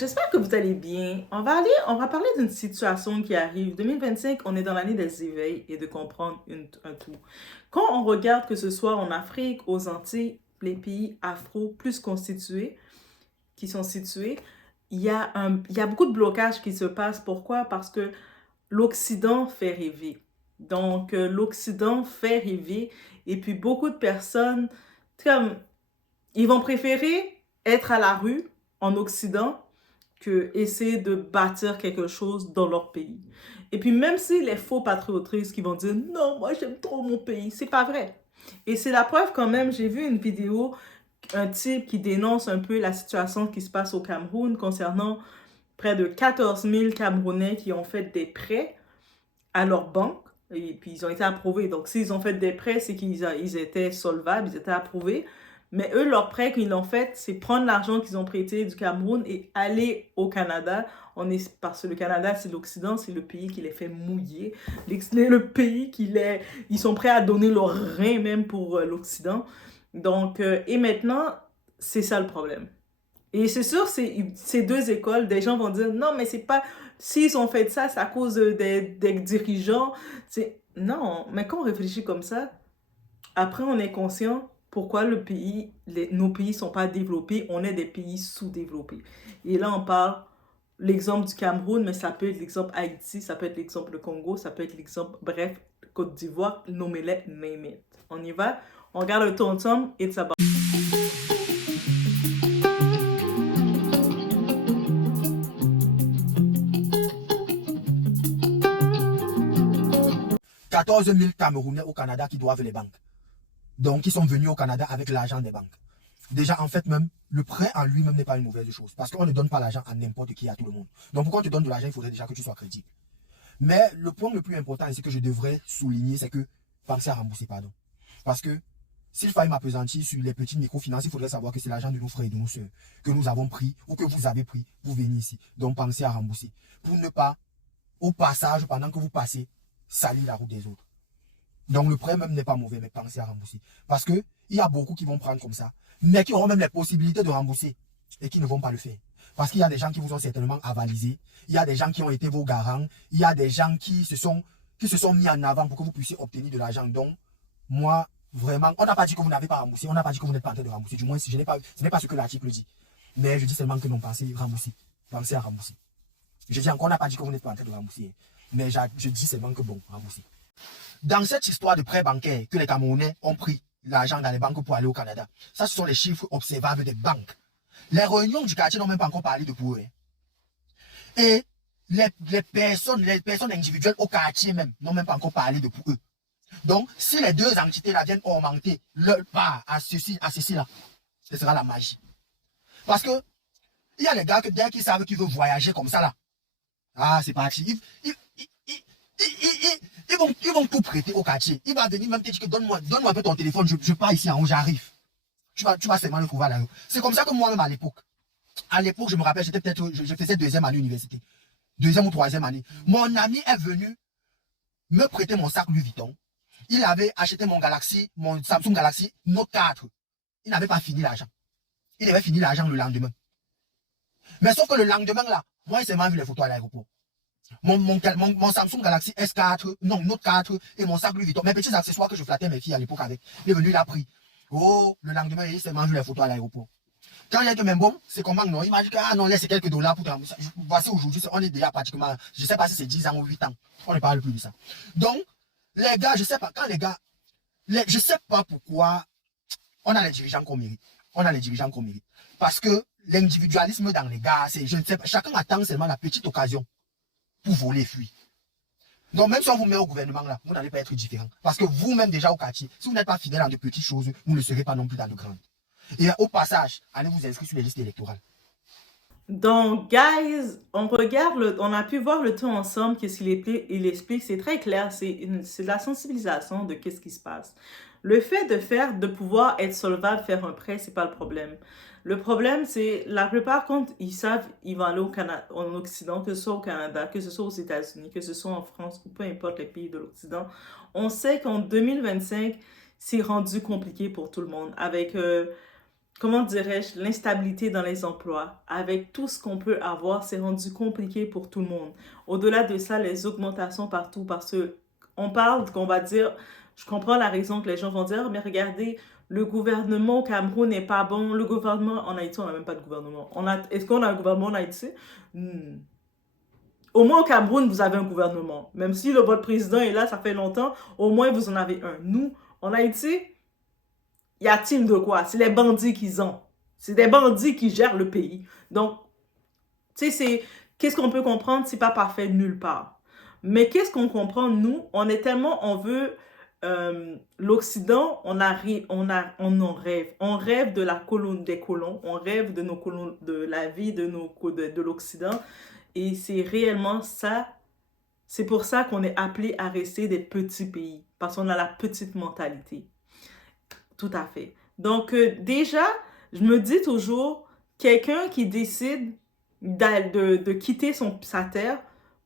j'espère que vous allez bien. On va parler d'une situation qui arrive. 2025, on est dans l'année des éveils et de comprendre un tout. Quand on regarde que ce soit en Afrique, aux Antilles, les pays afro plus constitués, qui sont situés, il y a beaucoup de blocages qui se passent. Pourquoi? Parce que l'Occident fait rêver. Donc, l'Occident fait rêver et puis beaucoup de personnes, comme, ils vont préférer être à la rue en Occident que essayer de bâtir quelque chose dans leur pays. Et puis même si les faux patriotistes qui vont dire non, moi j'aime trop mon pays, c'est pas vrai. Et c'est la preuve quand même, j'ai vu une vidéo, un type qui dénonce un peu la situation qui se passe au Cameroun concernant près de 14 000 Camerounais qui ont fait des prêts à leur banque et puis ils ont été approuvés. Donc s'ils ont fait des prêts, c'est qu'ils étaient solvables, ils étaient approuvés. Mais eux, leur prêt qu'ils ont fait, c'est prendre l'argent qu'ils ont prêté du Cameroun et aller au Canada. Parce que le Canada, c'est l'Occident, c'est le pays qui les fait mouiller. Le pays ils sont prêts à donner leur rein même pour l'Occident. Donc, et maintenant, c'est ça le problème. Et c'est sûr, ces deux écoles, des gens vont dire, non, mais c'est pas, s'ils ont fait ça, c'est à cause des dirigeants. Non, mais quand on réfléchit comme ça, après, on est conscient pourquoi nos pays sont pas développés, on est des pays sous-développés. Et là, on parle l'exemple du Cameroun, mais ça peut être l'exemple Haïti, ça peut être l'exemple le Congo, ça peut être l'exemple, bref, Côte d'Ivoire, nommez-les, name it. On y va, on regarde le tom-tom, it's about... 14 000 Camerounais au Canada qui doivent les banques. Donc, qui sont venus au Canada avec l'argent des banques. Déjà, en fait, même, le prêt en lui-même n'est pas une mauvaise chose. Parce qu'on ne donne pas l'argent à n'importe qui, à tout le monde. Donc, pourquoi on te donne de l'argent, il faudrait déjà que tu sois crédible. Mais le point le plus important, et ce que je devrais souligner, c'est que penser à rembourser, pardon. Parce que s'il fallait m'appesantir sur les petites microfinances, il faudrait savoir que c'est l'argent de nos frères et de nos soeurs que nous avons pris ou que vous avez pris pour venir ici. Donc, pensez à rembourser. Pour ne pas, au passage, pendant que vous passez, salir la route des autres. Donc le prêt même n'est pas mauvais, mais pensez à rembourser. Parce que il y a beaucoup qui vont prendre comme ça, mais qui auront même les possibilités de rembourser et qui ne vont pas le faire. Parce qu'il y a des gens qui vous ont certainement avalisé, il y a des gens qui ont été vos garants, il y a des gens qui se sont mis en avant pour que vous puissiez obtenir de l'argent. Donc, moi, vraiment, on n'a pas dit que vous n'avez pas remboursé, on n'a pas dit que vous n'êtes pas en train de rembourser. Du moins, ce n'est pas ce que l'article dit. Mais je dis seulement que non, pensez à rembourser. Pensez à rembourser. Je dis encore, on n'a pas dit que vous n'êtes pas en train de rembourser. Mais je dis seulement que bon, rembourser. Dans cette histoire de prêt bancaire que les Camerounais ont pris l'argent dans les banques pour aller au Canada, ça ce sont les chiffres observables des banques. Les réunions du quartier n'ont même pas encore parlé de pour eux. Et les personnes individuelles au quartier même n'ont même pas encore parlé de pour eux. Donc, si les deux entités-là viennent augmenter leur part à ceci là, ce sera la magie. Parce que il y a les gars que dès qu'ils savent qu'ils veulent voyager comme ça là, ah c'est parti, ils vont tout prêter au quartier. Il va venir même te dire que donne-moi un peu ton téléphone, je pars ici en haut, j'arrive. Tu vas seulement le trouver là-haut. C'est comme ça que moi-même à l'époque, je me rappelle, j'étais peut-être, je faisais deuxième année université. Deuxième ou troisième année. Mon ami est venu me prêter mon sac Louis Vuitton. Il avait acheté mon Samsung Galaxy Note 4. Il n'avait pas fini l'argent. Il devait finir l'argent le lendemain. Mais sauf que le lendemain là, moi, il s'est vu les photos à l'aéroport. Mon Samsung Galaxy S4, non, Note 4 et mon sac Louis Vuitton, mes petits accessoires que je flattais mes filles à l'époque avec. Il est venu, il a pris. Oh, le lendemain, il s'est vu les photos à l'aéroport. Quand il a dit, mais bon, c'est comment non? Il m'a dit que, ah non, laisse quelques dollars pour te. Voici aujourd'hui, on est déjà pratiquement, je ne sais pas si c'est 10 ans ou 8 ans. On ne parle plus de ça. Donc, les gars, je ne sais pas, quand les gars, je ne sais pas pourquoi on a les dirigeants qu'on mérite. On a les dirigeants qu'on mérite. Parce que l'individualisme dans les gars, c'est, je ne sais pas, chacun attend seulement la petite occasion pour voler, fuir. Donc même si on vous met au gouvernement là, vous n'allez pas être différent. Parce que vous-même déjà au quartier, si vous n'êtes pas fidèle dans de petites choses, vous ne le serez pas non plus dans de grandes. Et au passage, allez vous inscrire sur les listes électorales. Donc, guys, on a pu voir le tout ensemble, qu'est-ce qu'il explique, c'est très clair, c'est de la sensibilisation de qu'est-ce qui se passe. Le fait de pouvoir être solvable, faire un prêt, c'est pas le problème. Le problème, c'est, la plupart, quand ils savent, ils vont aller au Canada, en Occident, que ce soit au Canada, que ce soit aux États-Unis, que ce soit en France, ou peu importe les pays de l'Occident, on sait qu'en 2025, c'est rendu compliqué pour tout le monde, avec comment dirais-je, l'instabilité dans les emplois, avec tout ce qu'on peut avoir, c'est rendu compliqué pour tout le monde. Au-delà de ça, les augmentations partout, parce que on parle, qu'on va dire, je comprends la raison que les gens vont dire, mais regardez, le gouvernement au Cameroun n'est pas bon, le gouvernement en Haïti, on n'a même pas de gouvernement. Est-ce qu'on a un gouvernement en Haïti? Hmm. Au moins au Cameroun, vous avez un gouvernement. Même si votre président est là, ça fait longtemps, au moins vous en avez un. Nous, en Haïti, y a-t-il de quoi? C'est les bandits qu'ils ont. C'est des bandits qui gèrent le pays. Donc, tu sais, qu'est-ce qu'on peut comprendre? C'est pas parfait nulle part. Mais qu'est-ce qu'on comprend, nous? On veut l'Occident, on en rêve. On rêve de la colonne des colons. On rêve de nos colons, de la vie de l'Occident. Et c'est réellement ça. C'est pour ça qu'on est appelé à rester des petits pays. Parce qu'on a la petite mentalité. Tout à fait. Donc, déjà, je me dis toujours, quelqu'un qui décide de quitter sa terre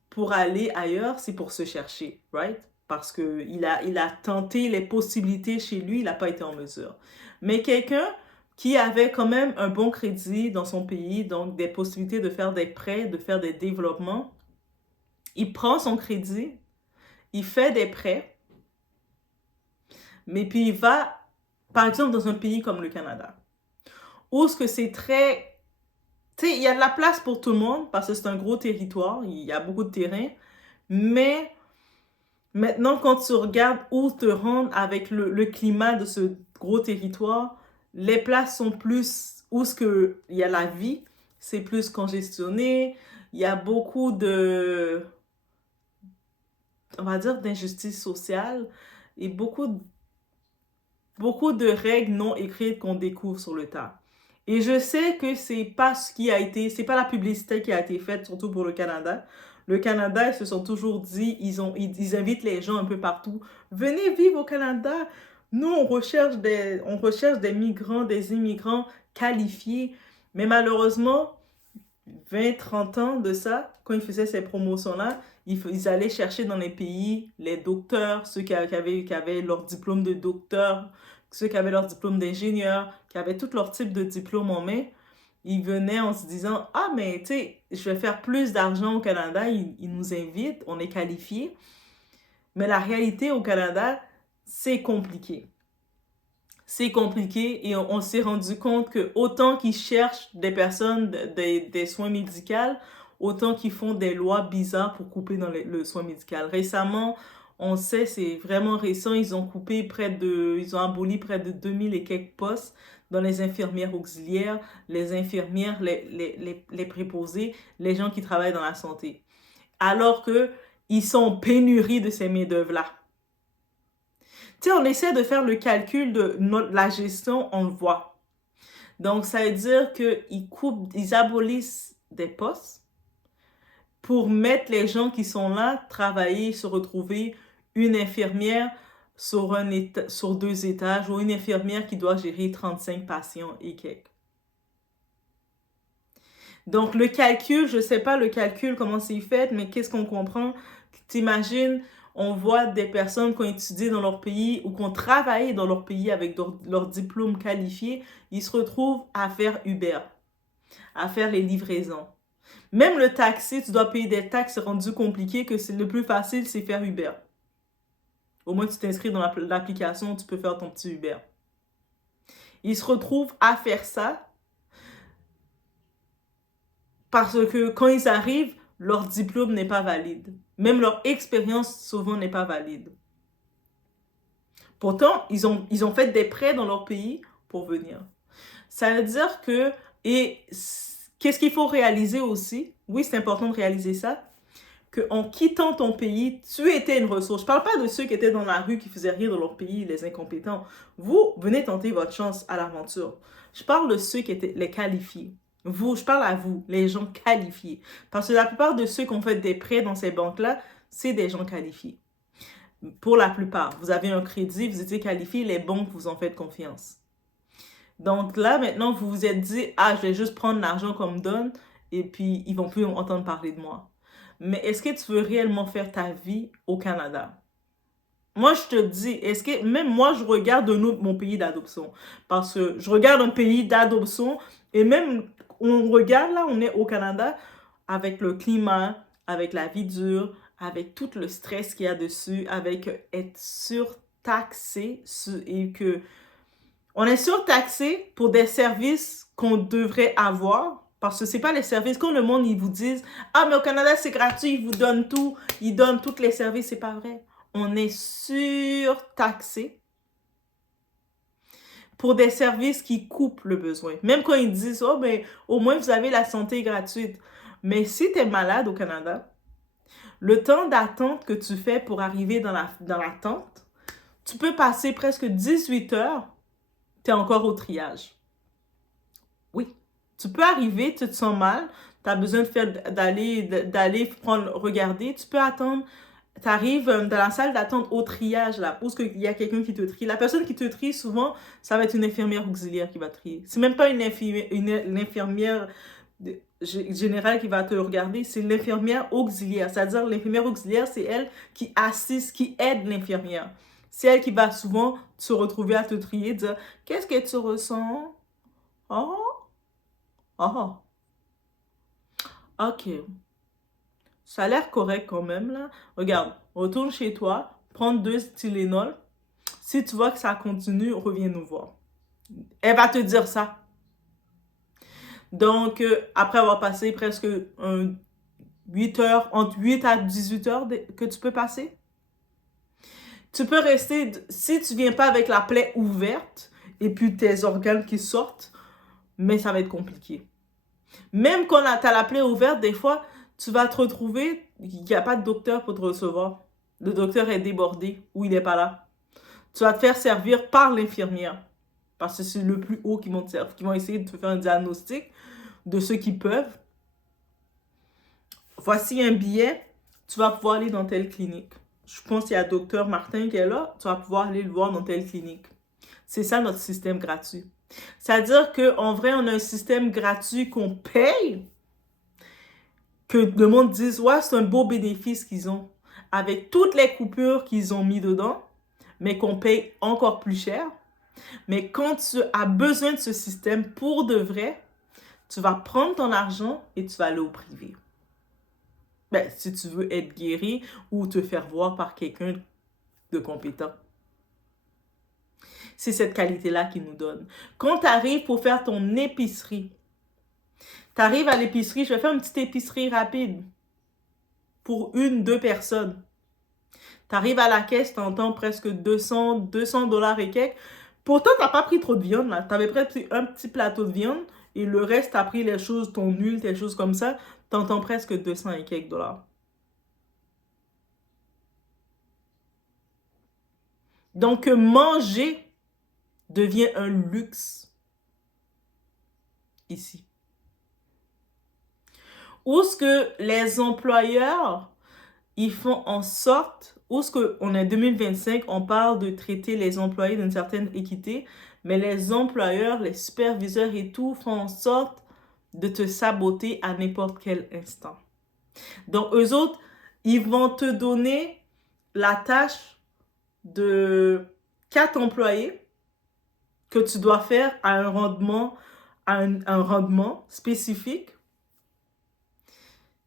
pour aller ailleurs, c'est pour se chercher, right? Parce qu'il a tenté les possibilités chez lui, il n'a pas été en mesure. Mais quelqu'un qui avait quand même un bon crédit dans son pays, donc des possibilités de faire des prêts, de faire des développements, il prend son crédit, il fait des prêts, mais puis il va, par exemple, dans un pays comme le Canada, où ce que c'est très... Tu sais, il y a de la place pour tout le monde, parce que c'est un gros territoire, il y a beaucoup de terrain, mais maintenant, quand tu regardes où te rendre avec le climat de ce gros territoire, les places sont plus... Où ce que il y a la vie, c'est plus congestionné, il y a beaucoup de... on va dire d'injustice sociale et beaucoup de règles non écrites qu'on découvre sur le tas. Et je sais que c'est pas la publicité qui a été faite, surtout pour le Canada. Le Canada, ils se sont toujours dit, ils invitent les gens un peu partout. Venez vivre au Canada. Nous, on recherche des migrants, des immigrants qualifiés. Mais malheureusement, 20-30 ans de ça, quand ils faisaient ces promotions-là, ils allaient chercher dans les pays les docteurs, ceux qui avaient leur diplôme de docteur, ceux qui avaient leur diplôme d'ingénieur, qui avaient tout leur type de diplôme en main. Ils venaient en se disant, ah, mais tu sais, je vais faire plus d'argent au Canada, ils nous invitent, on est qualifiés. Mais la réalité au Canada, c'est compliqué. C'est compliqué et on s'est rendu compte que autant qu'ils cherchent des personnes, des soins médicaux, autant qu'ils font des lois bizarres pour couper dans le soin médical. Récemment, on sait, c'est vraiment récent, ils ont aboli près de 2000 et quelques postes dans les infirmières auxiliaires, les infirmières, les préposés, les gens qui travaillent dans la santé. Alors que ils sont en pénurie de ces main-d'œuvre-là. Tu sais, on essaie de faire le calcul de la gestion, on le voit. Donc, ça veut dire qu'ils abolissent des postes pour mettre les gens qui sont là, travailler, se retrouver une infirmière sur 2 étages ou une infirmière qui doit gérer 35 patients et quelques. Donc, le calcul, je ne sais pas le calcul, comment c'est fait, mais qu'est-ce qu'on comprend? T'imagines, on voit des personnes qui ont étudié dans leur pays ou qui ont travaillé dans leur pays avec leur diplôme qualifié, ils se retrouvent à faire Uber, à faire les livraisons. Même le taxi, tu dois payer des taxes, c'est rendu compliqué que le plus facile, c'est faire Uber. Au moins, tu t'inscris dans l'application, tu peux faire ton petit Uber. Ils se retrouvent à faire ça parce que quand ils arrivent, leur diplôme n'est pas valide. Même leur expérience, souvent, n'est pas valide. Pourtant, ils ont fait des prêts dans leur pays pour venir. Ça veut dire que... Et qu'est-ce qu'il faut réaliser aussi? Oui, c'est important de réaliser ça. Qu'en quittant ton pays, tu étais une ressource. Je ne parle pas de ceux qui étaient dans la rue, qui faisaient rire dans leur pays, les incompétents. Vous, venez tenter votre chance à l'aventure. Je parle de ceux qui étaient les qualifiés. Je parle à vous, les gens qualifiés. Parce que la plupart de ceux qui ont fait des prêts dans ces banques-là, c'est des gens qualifiés. Pour la plupart, vous avez un crédit, vous étiez qualifié, les banques vous en faites confiance. Donc là, maintenant, vous vous êtes dit, ah, je vais juste prendre l'argent qu'on me donne et puis ils vont plus entendre parler de moi. Mais est-ce que tu veux réellement faire ta vie au Canada? moi, je te dis, est-ce que même moi, je regarde mon pays d'adoption. Parce que je regarde un pays d'adoption et même on regarde là, on est au Canada avec le climat, avec la vie dure, avec tout le stress qu'il y a dessus, avec être surtaxé et que on est surtaxé pour des services qu'on devrait avoir. Parce que c'est pas les services. Quand le monde, ils vous disent, ah, mais au Canada, c'est gratuit, ils vous donnent tout, ils donnent tous les services. C'est pas vrai. On est surtaxé pour des services qui coupent le besoin. Même quand ils disent, oh, ben, au moins vous avez la santé gratuite. Mais si tu es malade au Canada, le temps d'attente que tu fais pour arriver dans la tente, tu peux passer presque 18 heures, tu es encore au triage. Oui. Tu peux arriver, tu te sens mal, tu as besoin d'aller regarder, tu peux attendre, tu arrives dans la salle d'attente au triage, là, où il y a quelqu'un qui te trie. La personne qui te trie, souvent, ça va être une infirmière auxiliaire qui va trier. C'est même pas une infirmière générale qui va te regarder, c'est l'infirmière auxiliaire. C'est-à-dire, l'infirmière auxiliaire, c'est elle qui assiste, qui aide l'infirmière. C'est elle qui va souvent se retrouver à te trier, dire, qu'est-ce que tu ressens? Oh, oh, ok. Ça a l'air correct quand même, là. Regarde, retourne chez toi, prends 2 Tylenol. Si tu vois que ça continue, reviens nous voir. Elle va te dire ça. Donc, après avoir passé presque 8 heures, entre 8 à 18 heures que tu peux passer, tu peux rester, si tu viens pas avec la plaie ouverte, et puis tes organes qui sortent, mais ça va être compliqué. Même quand tu as la plaie ouverte, des fois, tu vas te retrouver, il n'y a pas de docteur pour te recevoir. Le docteur est débordé ou il n'est pas là. Tu vas te faire servir par l'infirmière. Parce que c'est le plus haut qui vont te servir, qui vont essayer de te faire un diagnostic de ceux qui peuvent. Voici un billet, tu vas pouvoir aller dans telle clinique. Je pense qu'il y a docteur Martin qui est là, tu vas pouvoir aller le voir dans telle clinique. C'est ça notre système gratuit. C'est-à-dire qu'en vrai, on a un système gratuit qu'on paye, que le monde dise, ouais, c'est un beau bénéfice qu'ils ont, avec toutes les coupures qu'ils ont mis dedans, mais qu'on paye encore plus cher. Mais quand tu as besoin de ce système pour de vrai, tu vas prendre ton argent et tu vas aller au privé. Ben, si tu veux être guéri ou te faire voir par quelqu'un de compétent. C'est cette qualité-là qu'il nous donne. Quand tu arrives pour faire ton épicerie, tu arrives à l'épicerie, je vais faire une petite épicerie rapide pour 1-2 personnes. Tu arrives à la caisse, tu entends presque 200 $ et quelques. Pourtant, tu n'as pas pris trop de viande, là. Tu avais pris un petit plateau de viande et le reste, tu as pris les choses, ton huile, tes choses comme ça. Tu entends presque 200 et quelques dollars. Donc, manger devient un luxe ici. Où est-ce que les employeurs, ils font en sorte, où est-ce qu'on est en 2025, on parle de traiter les employés d'une certaine équité, mais les employeurs, les superviseurs et tout font en sorte de te saboter à n'importe quel instant. Donc, eux autres, ils vont te donner la tâche de 4 employés que tu dois faire à un rendement spécifique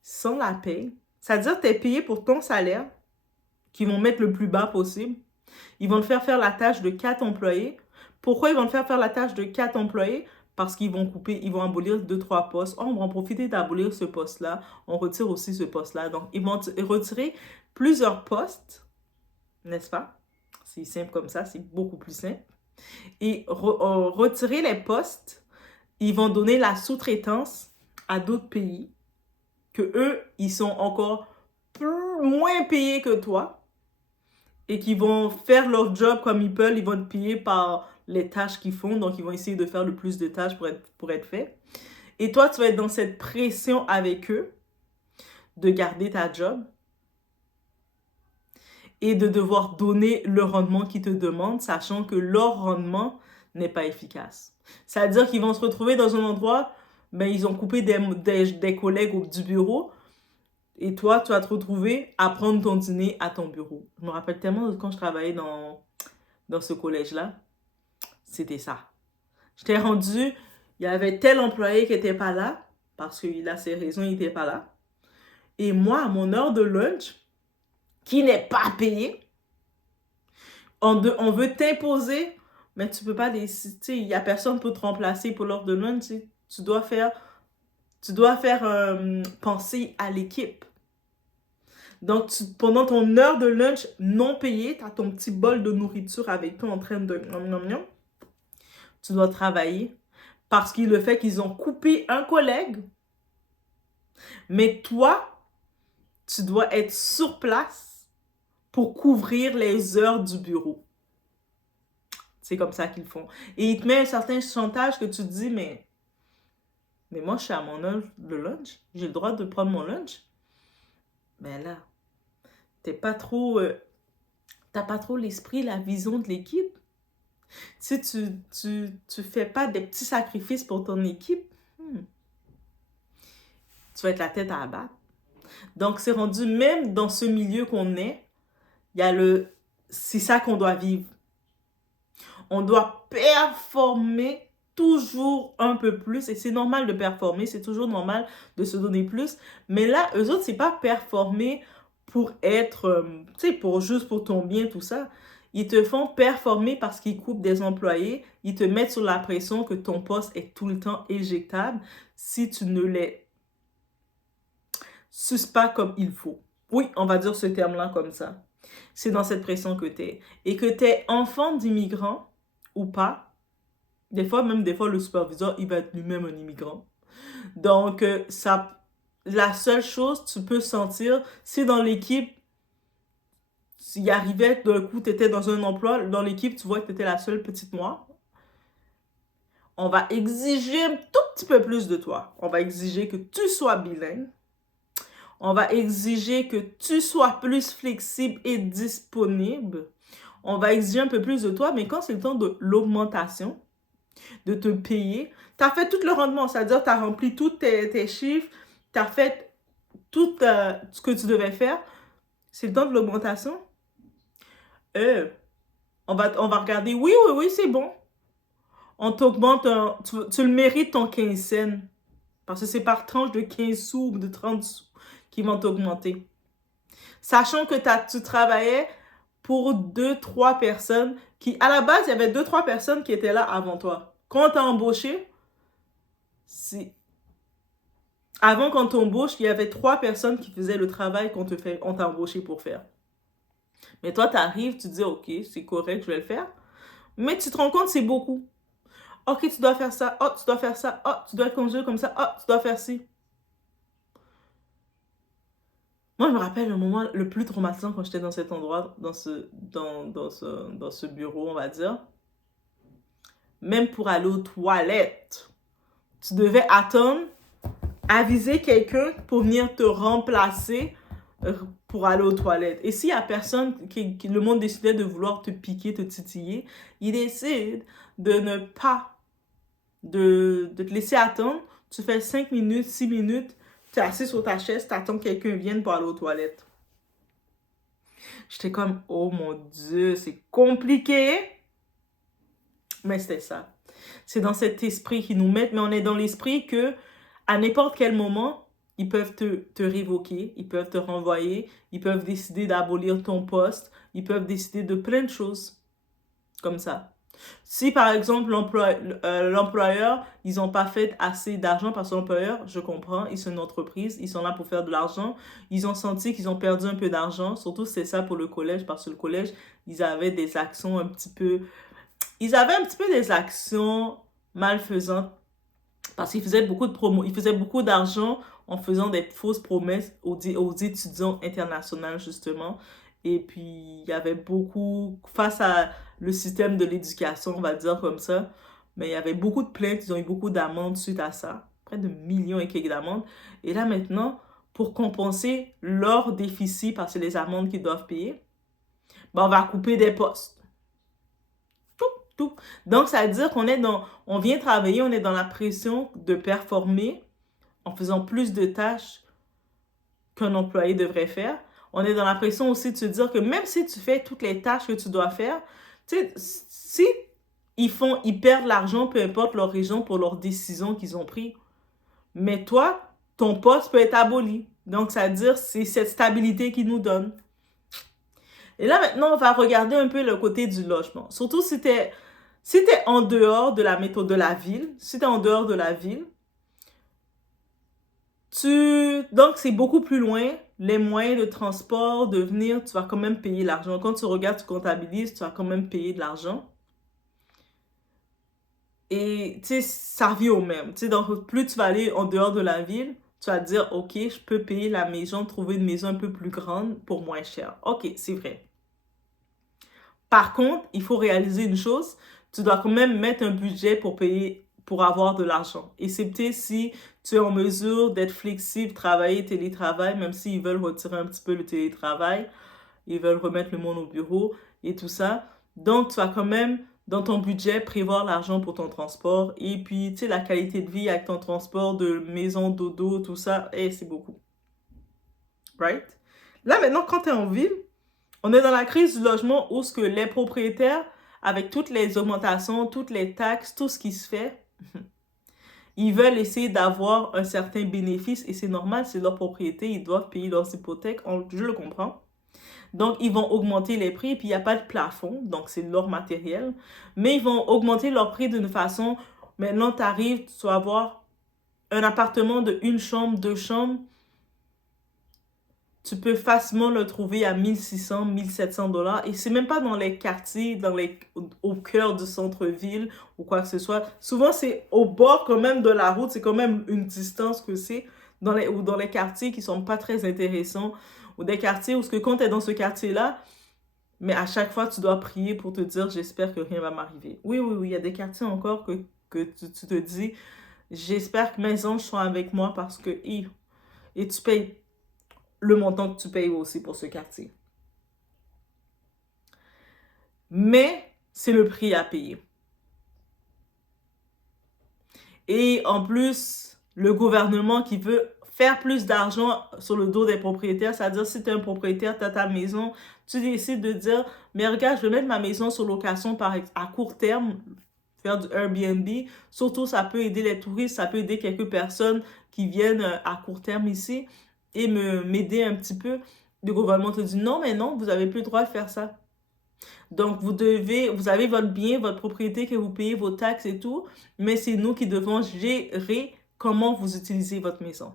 sans la paye. C'est-à-dire que tu es payé pour ton salaire, qu'ils vont mettre le plus bas possible. Ils vont te faire la tâche de 4 employés. Pourquoi ils vont te faire la tâche de 4 employés? Parce qu'ils vont couper, ils vont abolir 2-3 postes. Oh, on va en profiter d'abolir ce poste-là. On retire aussi ce poste-là. Donc, ils vont retirer plusieurs postes, n'est-ce pas? C'est simple comme ça, c'est beaucoup plus simple. Et retirer les postes, ils vont donner la sous-traitance à d'autres pays que eux, ils sont encore moins payés que toi et qui vont faire leur job comme ils peuvent. Ils vont te payer par les tâches qu'ils font. Donc, ils vont essayer de faire le plus de tâches pour être fait. Et toi, tu vas être dans cette pression avec eux de garder ta job et de devoir donner le rendement qu'ils te demandent, sachant que leur rendement n'est pas efficace. C'est-à-dire qu'ils vont se retrouver dans un endroit, ben, ils ont coupé des collègues du bureau. Et toi, tu vas te retrouver à prendre ton dîner à ton bureau. Je me rappelle tellement de quand je travaillais dans ce collège-là. C'était ça. J'étais rendue, il y avait tel employé qui n'était pas là, parce qu'il a ses raisons, il n'était pas là. Et moi, à mon heure de lunch, qui n'est pas payée, on veut t'imposer, mais tu peux pas décider, il y a personne pour te remplacer pour l'heure de lunch, tu dois faire penser à l'équipe. Donc, pendant ton heure de lunch non payée, tu as ton petit bol de nourriture avec toi en train de... Tu dois travailler parce que le fait qu'ils ont coupé un collègue, mais toi, tu dois être sur place pour couvrir les heures du bureau. C'est comme ça qu'ils font. Et ils te mettent un certain chantage que tu te dis, mais moi, je suis à mon heure de lunch. J'ai le droit de prendre mon lunch. Mais là, t'as pas trop l'esprit, la vision de l'équipe. Si tu fais pas des petits sacrifices pour ton équipe, tu vas être la tête à abattre. Donc, c'est rendu, même dans ce milieu qu'on est, c'est ça qu'on doit vivre. On doit performer toujours un peu plus. Et c'est normal de performer, c'est toujours normal de se donner plus. Mais là, eux autres, c'est pas performer pour être, juste pour ton bien, tout ça. Ils te font performer parce qu'ils coupent des employés. Ils te mettent sur la pression que ton poste est tout le temps éjectable si tu ne les suces pas comme il faut. Oui, on va dire ce terme-là comme ça. C'est dans cette pression que tu es. Et que tu es enfant d'immigrant ou pas, des fois, le superviseur, il va être lui-même un immigrant. Donc, la seule chose que tu peux sentir, c'est dans l'équipe, s'il arrivait d'un coup, tu étais dans un emploi, dans l'équipe, tu vois que tu étais la seule petite noire. On va exiger un tout petit peu plus de toi. On va exiger que tu sois bilingue. On va exiger que tu sois plus flexible et disponible. On va exiger un peu plus de toi, mais quand c'est le temps de l'augmentation, de te payer, tu as fait tout le rendement, c'est-à-dire tu as rempli tous tes chiffres, tu as fait tout ce que tu devais faire, c'est le temps de l'augmentation. On va regarder, oui, c'est bon. On t'augmente, tu le mérites ton 15 cents, parce que c'est par tranche de 15 sous ou de 30 sous qui vont t'augmenter. Sachant que tu travaillais pour 2-3 personnes qui, à la base, il y avait 2-3 personnes qui étaient là avant toi. Quand on t'a embauché, avant qu'on t'embauche, il y avait 3 personnes qui faisaient le travail qu'on t'a embauché pour faire. Mais toi, tu arrives, tu dis, OK, c'est correct, je vais le faire. Mais tu te rends compte, c'est beaucoup. OK, tu dois faire ça. Oh, tu dois faire ça. Oh, tu dois être congelé comme ça. Oh, tu dois faire ci. Moi, je me rappelle le moment le plus traumatisant quand j'étais dans cet endroit, dans ce bureau, on va dire. Même pour aller aux toilettes, tu devais attendre, aviser quelqu'un pour venir te remplacer pour aller aux toilettes. Et s'il y a personne, le monde décidait de vouloir te piquer, te titiller, il décide de ne pas, de te laisser attendre. Tu fais 5 minutes, 6 minutes, tu es assis sur ta chaise, tu attends que quelqu'un vienne pour aller aux toilettes. J'étais comme, oh mon Dieu, c'est compliqué. Mais c'était ça. C'est dans cet esprit qu'ils nous mettent, mais on est dans l'esprit que à n'importe quel moment, ils peuvent te révoquer, ils peuvent te renvoyer, ils peuvent décider d'abolir ton poste, ils peuvent décider de plein de choses comme ça. Si par exemple l'employeur, ils n'ont pas fait assez d'argent, parce que l'employeur, je comprends, ils sont une entreprise, ils sont là pour faire de l'argent, ils ont senti qu'ils ont perdu un peu d'argent, surtout c'est ça pour le collège, parce que le collège, ils avaient des actions ils avaient un petit peu des actions malfaisantes, parce qu'ils faisaient beaucoup de promos, ils faisaient beaucoup d'argent en faisant des fausses promesses aux étudiants internationaux, justement. Et puis, il y avait beaucoup, face à le système de l'éducation, on va dire comme ça, mais il y avait beaucoup de plaintes, ils ont eu beaucoup d'amendes suite à ça, près de millions et quelques d'amendes. Et là, maintenant, pour compenser leur déficit, parce que les amendes qu'ils doivent payer, ben, on va couper des postes. Tout. Donc, ça veut dire on vient travailler, on est dans la pression de performer en faisant plus de tâches qu'un employé devrait faire. On est dans la pression aussi de se dire que même si tu fais toutes les tâches que tu dois faire, tu sais, si ils perdent l'argent, peu importe leur région, pour leurs décisions qu'ils ont prises. Mais toi, ton poste peut être aboli. Donc, ça veut dire que c'est cette stabilité qu'ils nous donnent. Et là, maintenant, on va regarder un peu le côté du logement. Surtout si tu es en dehors de la méthode de la ville, si tu es en dehors de la ville, donc c'est beaucoup plus loin. Les moyens de transport, de venir, tu vas quand même payer l'argent. Quand tu regardes, tu comptabilises, tu vas quand même payer de l'argent. Et, tu sais, ça revient au même. Tu sais, donc, plus tu vas aller en dehors de la ville, tu vas te dire, OK, je peux payer la maison, trouver une maison un peu plus grande pour moins cher. OK, c'est vrai. Par contre, il faut réaliser une chose, tu dois quand même mettre un budget pour payer, pour avoir de l'argent. Excepté si tu es en mesure d'être flexible, travailler, télétravail, même s'ils veulent retirer un petit peu le télétravail, ils veulent remettre le monde au bureau et tout ça. Donc, tu vas quand même, dans ton budget, prévoir l'argent pour ton transport. Et puis, tu sais, la qualité de vie avec ton transport de maison, dodo, tout ça, c'est beaucoup. Right? Là, maintenant, quand tu es en ville, on est dans la crise du logement où ce que les propriétaires, avec toutes les augmentations, toutes les taxes, tout ce qui se fait, ils veulent essayer d'avoir un certain bénéfice et c'est normal, c'est leur propriété, ils doivent payer leurs hypothèques, je le comprends. Donc, ils vont augmenter les prix, puis il n'y a pas de plafond, donc c'est leur matériel. Mais ils vont augmenter leur prix d'une façon, maintenant, tu arrives, tu vas avoir un appartement de 1 chambre, 2 chambres, tu peux facilement le trouver à 1600, 1700 $. Et c'est même pas dans les quartiers, au cœur du centre-ville ou quoi que ce soit. Souvent, c'est au bord quand même de la route. C'est quand même une distance que c'est ou dans les quartiers qui sont pas très intéressants. Ou des quartiers où quand tu es dans ce quartier-là, mais à chaque fois, tu dois prier pour te dire, j'espère que rien va m'arriver. Oui, oui, oui, il y a des quartiers encore que tu te dis, j'espère que mes anges sont avec moi parce que, et tu payes le montant que tu payes aussi pour ce quartier. Mais c'est le prix à payer. Et en plus, le gouvernement qui veut faire plus d'argent sur le dos des propriétaires, c'est-à-dire si tu es un propriétaire, tu as ta maison, tu décides de dire, mais regarde, je vais mettre ma maison sur location à court terme, faire du Airbnb. Surtout, ça peut aider les touristes, ça peut aider quelques personnes qui viennent à court terme ici et m'aider un petit peu. Le gouvernement te dit non, mais non, vous n'avez plus le droit de faire ça. Donc, vous avez votre bien, votre propriété que vous payez vos taxes et tout, mais c'est nous qui devons gérer comment vous utilisez votre maison.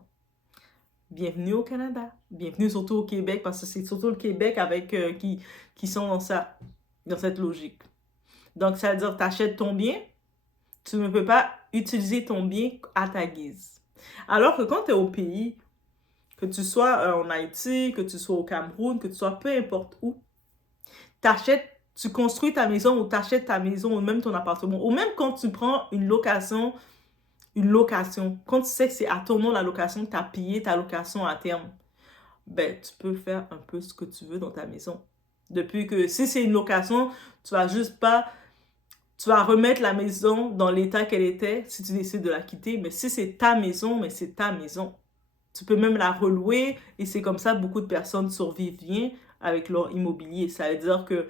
Bienvenue au Canada. Bienvenue surtout au Québec, parce que c'est surtout le Québec avec qui sont dans cette logique. Donc, ça veut dire que tu achètes ton bien, tu ne peux pas utiliser ton bien à ta guise. Alors que quand tu es au pays, que tu sois en Haïti, que tu sois au Cameroun, que tu sois peu importe où, tu construis ta maison ou tu achètes ta maison ou même ton appartement. Ou même quand tu prends une location, quand tu sais que c'est à ton nom la location, que tu as payé ta location à terme, ben, tu peux faire un peu ce que tu veux dans ta maison. Depuis que si c'est une location, tu vas remettre la maison dans l'état qu'elle était si tu décides de la quitter. Mais si c'est ta maison, mais c'est ta maison. Tu peux même la relouer et c'est comme ça beaucoup de personnes survivent bien avec leur immobilier. Ça veut dire que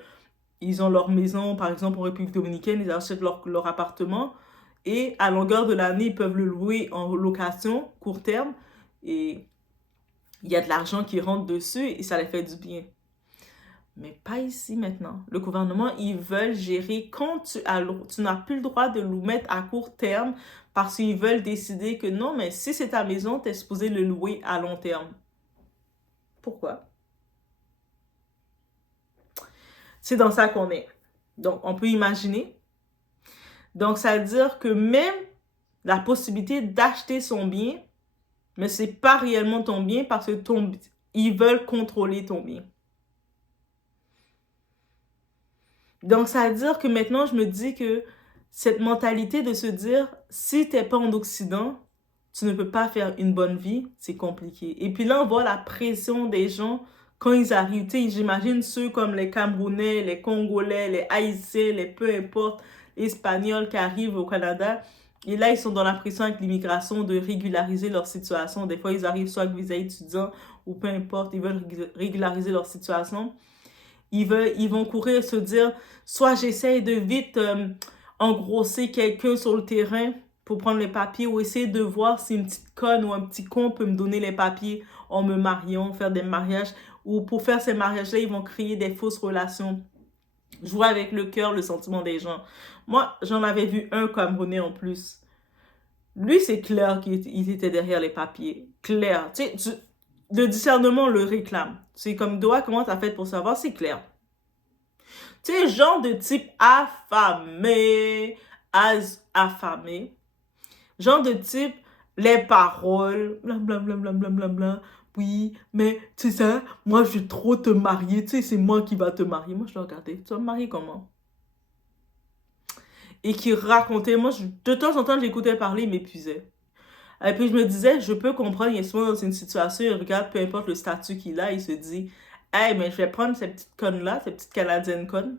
ils ont leur maison, par exemple en République dominicaine, ils achètent leur appartement et à longueur de l'année, ils peuvent le louer en location court terme et il y a de l'argent qui rentre dessus et ça les fait du bien. Mais pas ici maintenant. Le gouvernement, ils veulent gérer quand tu n'as plus le droit de le mettre à court terme parce qu'ils veulent décider que non, mais si c'est ta maison, tu es supposé le louer à long terme. Pourquoi? C'est dans ça qu'on est. Donc, on peut imaginer. Donc, ça veut dire que même la possibilité d'acheter son bien, mais c'est pas réellement ton bien parce que ils veulent contrôler ton bien. Donc, ça veut dire que maintenant, je me dis que cette mentalité de se dire, si tu n'es pas en Occident, tu ne peux pas faire une bonne vie, c'est compliqué. Et puis là, on voit la pression des gens quand ils arrivent. Tu sais, j'imagine ceux comme les Camerounais, les Congolais, les Haïtiens, les peu importe, les Espagnols qui arrivent au Canada Et là, ils sont dans la pression avec l'immigration de régulariser leur situation. Des fois, ils arrivent soit avec visa étudiant ou peu importe, ils veulent régulariser leur situation. Ils vont courir et se dire, soit j'essaye de vite engrosser quelqu'un sur le terrain pour prendre les papiers ou essayer de voir si une petite conne ou un petit con peut me donner les papiers en me mariant, faire des mariages. Ou pour faire ces mariages-là, ils vont créer des fausses relations. Jouer avec le cœur, le sentiment des gens. Moi, j'en avais vu un Camerounais en plus. Lui, c'est clair qu'il était derrière les papiers. Clair. Tu sais, le discernement le réclame. C'est comme, Doa, comment t'as fait pour savoir? C'est clair. Tu sais, genre de type affamé, affamé. Genre de type, les paroles, blablabla. Oui, mais tu sais ça, moi je vais trop te marier, tu sais, c'est moi qui va te marier. Moi je dois regarder, tu vas me marier comment? Et qui racontait, de temps en temps, j'écoutais parler, il m'épuisait. Et puis je me disais, je peux comprendre, il est souvent dans une situation, il regarde, peu importe le statut qu'il a, il se dit, hey, mais je vais prendre cette petite conne-là, cette petite Canadienne conne,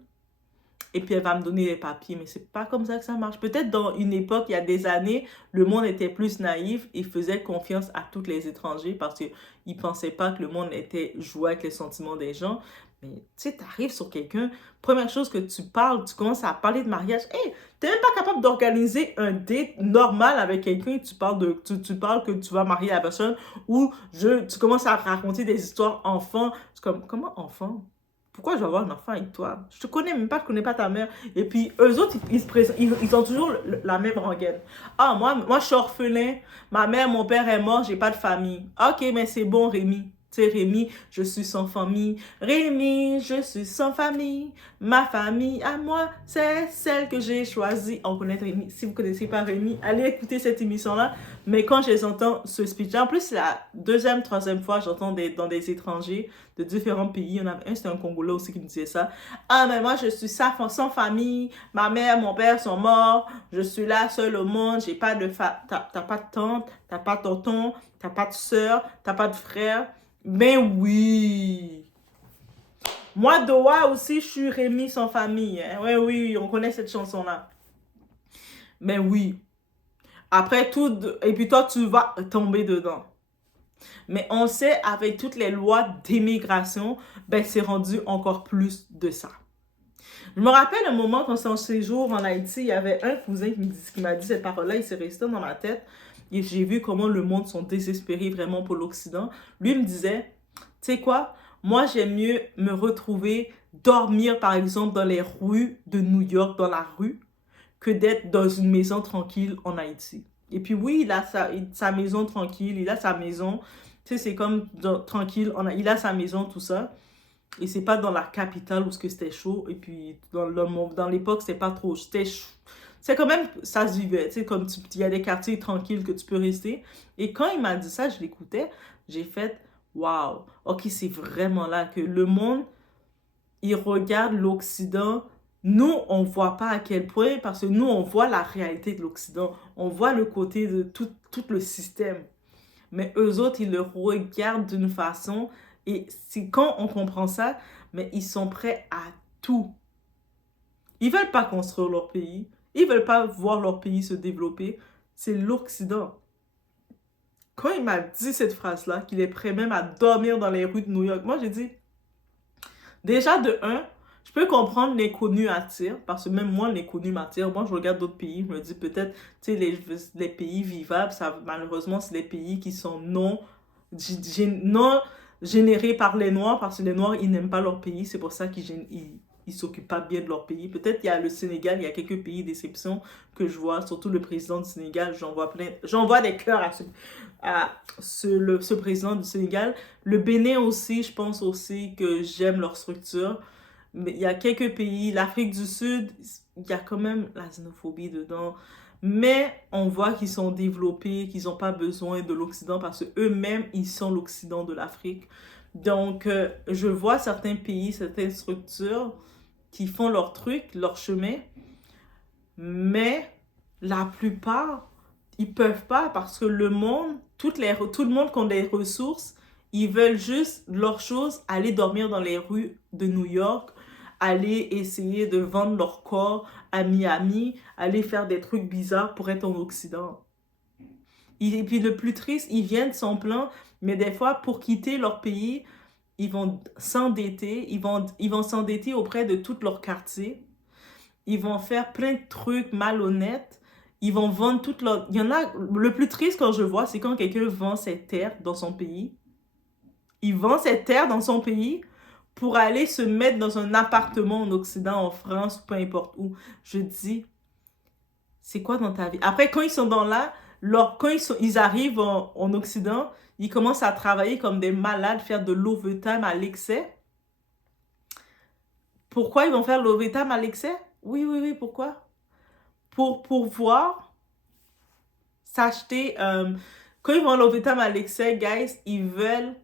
et puis elle va me donner les papiers. Mais c'est pas comme ça que ça marche. Peut-être dans une époque, il y a des années, le monde était plus naïf et faisait confiance à tous les étrangers parce qu'ils ne pensaient pas que le monde était joué avec les sentiments des gens. Mais tu sais, tu arrives sur quelqu'un, première chose que tu parles, tu commences à parler de mariage. Hey, tu n'es même pas capable d'organiser un date normal avec quelqu'un. Tu parles que tu vas marier la personne ou tu commences à raconter des histoires enfants. C'est comme, comment enfant? Pourquoi je vais avoir un enfant avec toi? Je te connais même pas, je connais pas ta mère. Et puis, eux autres, ils ont toujours la même rengaine. Ah, moi, je suis orphelin. Ma mère, mon père est mort, j'ai pas de famille. Ok, mais c'est bon, Rémi. Tu sais, Rémi, je suis sans famille. Rémi, je suis sans famille. Ma famille à moi, c'est celle que j'ai choisie. On connaît Rémi. Si vous connaissez pas Rémi, allez écouter cette émission-là. Mais quand je les entends, ce speech-là, en plus, c'est la deuxième, troisième fois que j'entends dans des étrangers de différents pays. Il y en avait un, c'était un Congolais aussi qui me disait ça. Ah, mais moi, je suis sans famille. Ma mère, mon père sont morts. Je suis là, seule au monde. J'ai pas de t'as pas de tante, t'as pas de tonton, t'as pas de soeur, t'as pas de frère. Mais oui. Moi, Doha aussi, je suis Rémi sans famille. Hein. Oui, oui, on connaît cette chanson-là. Mais oui. Après tout, et puis toi, tu vas tomber dedans. Mais on sait, avec toutes les lois d'immigration, ben, c'est rendu encore plus de ça. Je me rappelle un moment quand c'est en séjour en Haïti, il y avait un cousin qui m'a dit cette parole-là, il s'est resté dans ma tête. Et j'ai vu comment le monde sont désespérés vraiment pour l'Occident. Lui me disait, tu sais quoi, moi j'aime mieux me retrouver, dormir par exemple dans les rues de New York, dans la rue, que d'être dans une maison tranquille en Haïti. Et puis oui, il a sa maison tranquille, il a sa maison, tu sais, c'est comme tranquille, il a sa maison, tout ça. Et c'est pas dans la capitale où c'était chaud. Et puis dans l'époque, c'était pas trop, c'était chaud. C'est quand même, ça se vivait, tu sais, comme il y a des quartiers tranquilles que tu peux rester. Et quand il m'a dit ça, je l'écoutais, j'ai fait, waouh, ok, c'est vraiment là que le monde, il regarde l'Occident. Nous, on ne voit pas à quel point, parce que nous, on voit la réalité de l'Occident. On voit le côté de tout le système. Mais eux autres, ils le regardent d'une façon, et c'est quand on comprend ça, mais ils sont prêts à tout. Ils veulent pas construire leur pays. Ils veulent pas voir leur pays se développer. C'est l'Occident. Quand il m'a dit cette phrase-là, qu'il est prêt même à dormir dans les rues de New York, moi j'ai dit, déjà de un, je peux comprendre l'inconnu attire, parce que même moi, l'inconnu m'attire. Moi, je regarde d'autres pays, je me dis peut-être, tu sais, les pays vivables, ça, malheureusement, c'est les pays qui sont non générés par les Noirs, parce que les Noirs, ils n'aiment pas leur pays, c'est pour ça qu'ils s'occupent pas bien de leur pays. Peut-être il y a le Sénégal, il y a quelques pays d'exception que je vois, surtout le président du Sénégal, j'envoie des cœurs à ce président du Sénégal. Le Bénin aussi, je pense aussi que j'aime leur structure. Mais il y a quelques pays, l'Afrique du Sud, il y a quand même la xénophobie dedans. Mais on voit qu'ils sont développés, qu'ils n'ont pas besoin de l'Occident parce qu'eux-mêmes, ils sont l'Occident de l'Afrique. Donc, je vois certains pays, certaines structures qui font leur truc, leur chemin, mais la plupart, ils peuvent pas parce que le monde, tout le monde qui a des ressources, ils veulent juste leur chose, aller dormir dans les rues de New York, aller essayer de vendre leur corps à Miami, aller faire des trucs bizarres pour être en Occident. Et puis le plus triste, ils viennent sans plan, mais des fois, pour quitter leur pays, ils vont s'endetter, ils vont s'endetter auprès de tout leur quartier. Ils vont faire plein de trucs malhonnêtes. Ils vont vendre toute leur... Il y en a... Le plus triste quand je vois, c'est quand quelqu'un vend ses terres dans son pays. Il vend ses terres dans son pays pour aller se mettre dans un appartement en Occident, en France, ou peu importe où. Je dis, c'est quoi dans ta vie? Après, quand ils sont dans là, quand ils arrivent en Occident, ils commencent à travailler comme des malades, faire de l'overtime à l'excès. Pourquoi ils vont faire l'overtime à l'excès? Oui, oui, oui, pourquoi? Pour pouvoir s'acheter... quand ils vont l'overtime à l'excès, guys, ils veulent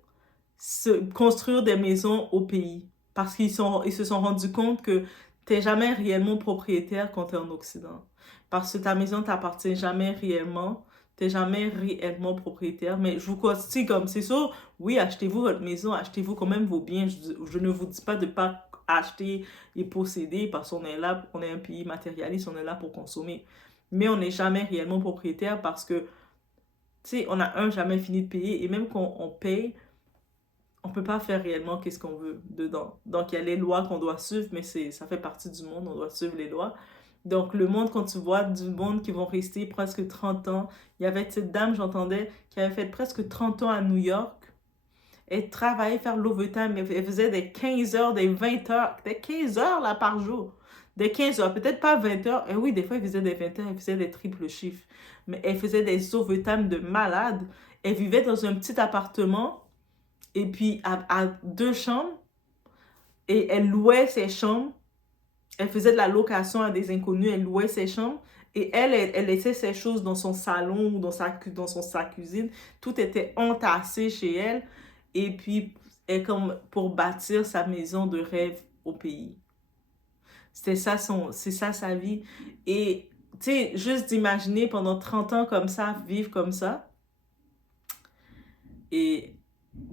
construire des maisons au pays. Parce qu'ils se sont rendus compte que t'es jamais réellement propriétaire quand t'es en Occident. Parce que ta maison t'appartient jamais réellement. T'es jamais réellement propriétaire. Mais je vous conseille comme, c'est sûr, oui, achetez-vous votre maison, achetez-vous quand même vos biens. Je ne vous dis pas de pas acheter et posséder parce qu'on est là, on est un pays matérialiste, on est là pour consommer. Mais on n'est jamais réellement propriétaire parce que, tu sais, on a jamais fini de payer et même quand on paye, on peut pas faire réellement qu'est-ce qu'on veut dedans. Donc, il y a les lois qu'on doit suivre, mais ça fait partie du monde, on doit suivre les lois. Donc, le monde, quand tu vois du monde qui vont rester presque 30 ans, il y avait cette dame, j'entendais, qui avait fait presque 30 ans à New York. Elle travaillait, faire l'overtime, elle faisait des 15 heures, des 20 heures, des 15 heures là par jour. Des 15 heures, peut-être pas 20 heures. Et oui, des fois, elle faisait des 20 heures, elle faisait des triples chiffres. Mais elle faisait des overtime de malade. Elle vivait dans un petit appartement et puis à 2 chambres et elle louait ses chambres. Elle faisait de la location à des inconnus, elle louait ses chambres et elle laissait ses choses dans son salon ou dans sa cuisine. Tout était entassé chez elle et puis elle comme pour bâtir sa maison de rêve au pays. C'est ça sa vie. Et tu sais, juste d'imaginer pendant 30 ans comme ça, vivre comme ça et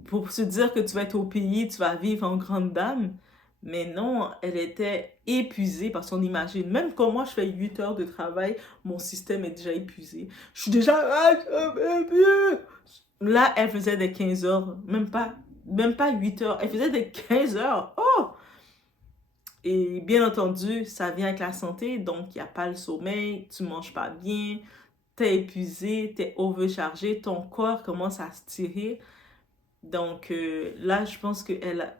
pour se dire que tu vas être au pays, tu vas vivre en grande dame. Mais non, elle était épuisée parce qu'on imagine, même quand moi je fais 8 heures de travail, mon système est déjà épuisé. Je suis déjà... Là, elle faisait des 15 heures, même pas 8 heures, elle faisait des 15 heures. Oh! Et bien entendu, ça vient avec la santé, donc il n'y a pas le sommeil, tu manges pas bien, t'es épuisé, t'es overchargé, ton corps commence à se tirer. Donc là, je pense qu'elle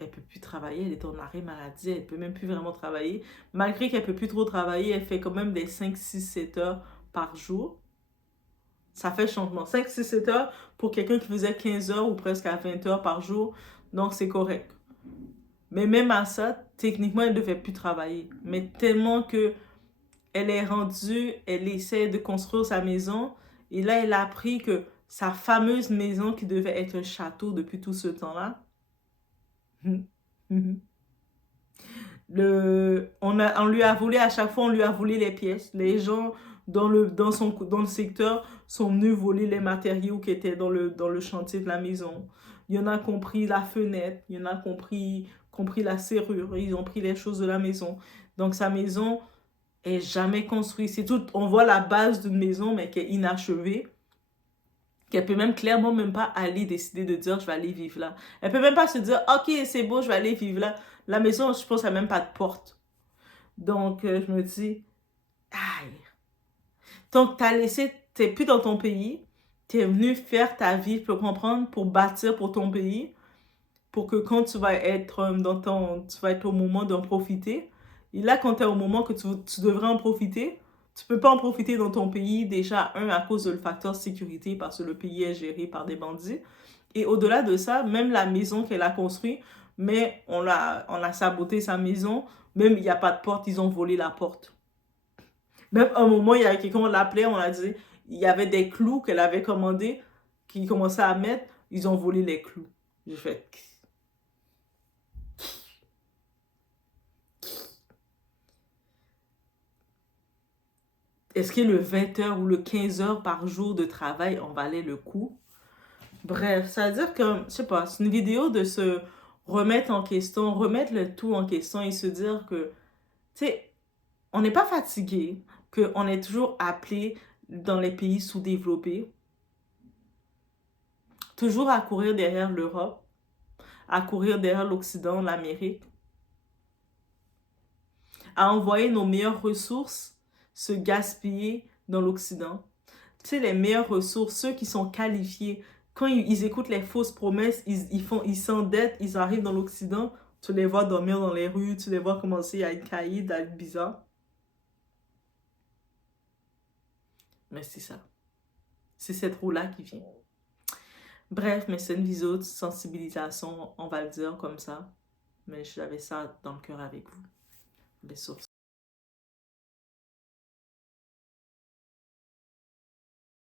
elle peut plus travailler, elle est en arrêt maladie, elle peut même plus vraiment travailler. Malgré qu'elle peut plus trop travailler, elle fait quand même des 5, 6, 7 heures par jour. Ça fait changement. 5, 6, 7 heures pour quelqu'un qui faisait 15 heures ou presque à 20 heures par jour. Donc, c'est correct. Mais même à ça, techniquement, elle ne devait plus travailler. Mais tellement que elle est rendue, elle essaie de construire sa maison. Et là, elle a appris que sa fameuse maison qui devait être un château depuis tout ce temps-là, on lui a volé, à chaque fois, on lui a volé les pièces. Les gens dans le secteur sont venus voler les matériaux qui étaient dans le chantier de la maison. Il y en a compris la fenêtre, il y en a compris la serrure, ils ont pris les choses de la maison. Donc sa maison est jamais construite. C'est tout, on voit la base d'une maison, mais qui est inachevée. Qu'elle peut même clairement même pas aller décider de dire je vais aller vivre là. Elle peut même pas se dire ok c'est beau je vais aller vivre là. La maison je pense elle n'a même pas de porte. Donc je me dis aïe. Donc t'as laissé, t'es plus dans ton pays, t'es venu faire ta vie pour comprendre, pour bâtir pour ton pays, pour que quand tu vas être tu vas être au moment d'en profiter. Et là quand tu es au moment que tu devrais en profiter, tu peux pas en profiter dans ton pays, déjà, à cause de le facteur sécurité, parce que le pays est géré par des bandits. Et au-delà de ça, même la maison qu'elle a construite, mais on a saboté sa maison, même il n'y a pas de porte, ils ont volé la porte. Même à un moment, il y a quelqu'un, on l'appelait, on a dit, il y avait des clous qu'elle avait commandés, qui commençaient à mettre, ils ont volé les clous. J'ai fait... Est-ce que le 20 heures ou le 15 heures par jour de travail en valait le coup? Bref, ça veut dire que, je sais pas, c'est une vidéo de ce remettre en question, remettre le tout en question et se dire que, tu sais, on n'est pas fatigué, qu'on est toujours appelé dans les pays sous-développés, toujours à courir derrière l'Europe, à courir derrière l'Occident, l'Amérique, à envoyer nos meilleures ressources se gaspiller dans l'Occident. Tu sais, les meilleures ressources, ceux qui sont qualifiés, quand ils écoutent les fausses promesses, ils s'endettent, ils arrivent dans l'Occident, tu les vois dormir dans les rues, tu les vois commencer à être caïds, à être bizarres. Mais c'est ça. C'est cette roue-là qui vient. Bref, mais c'est une vidéo de sensibilisation, on va le dire comme ça. Mais j'avais ça dans le cœur avec vous. Les sources.